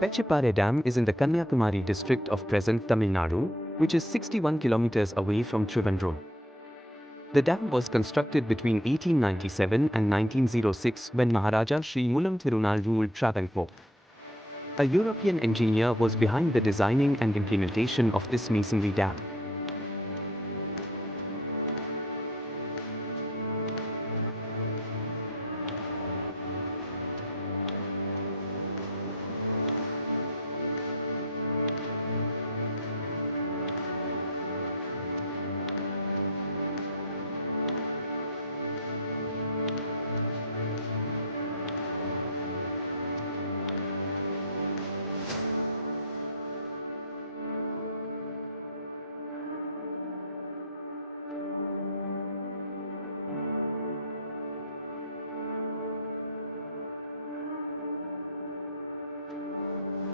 Pechipara Dam is in the Kanyakumari district of present Tamil Nadu, which is 61 kilometers away from Trivandrum. The dam was constructed between 1897 and 1906 when Maharaja Sri Mulam Thirunal ruled Travancore. A European engineer was behind the designing and implementation of this masonry dam.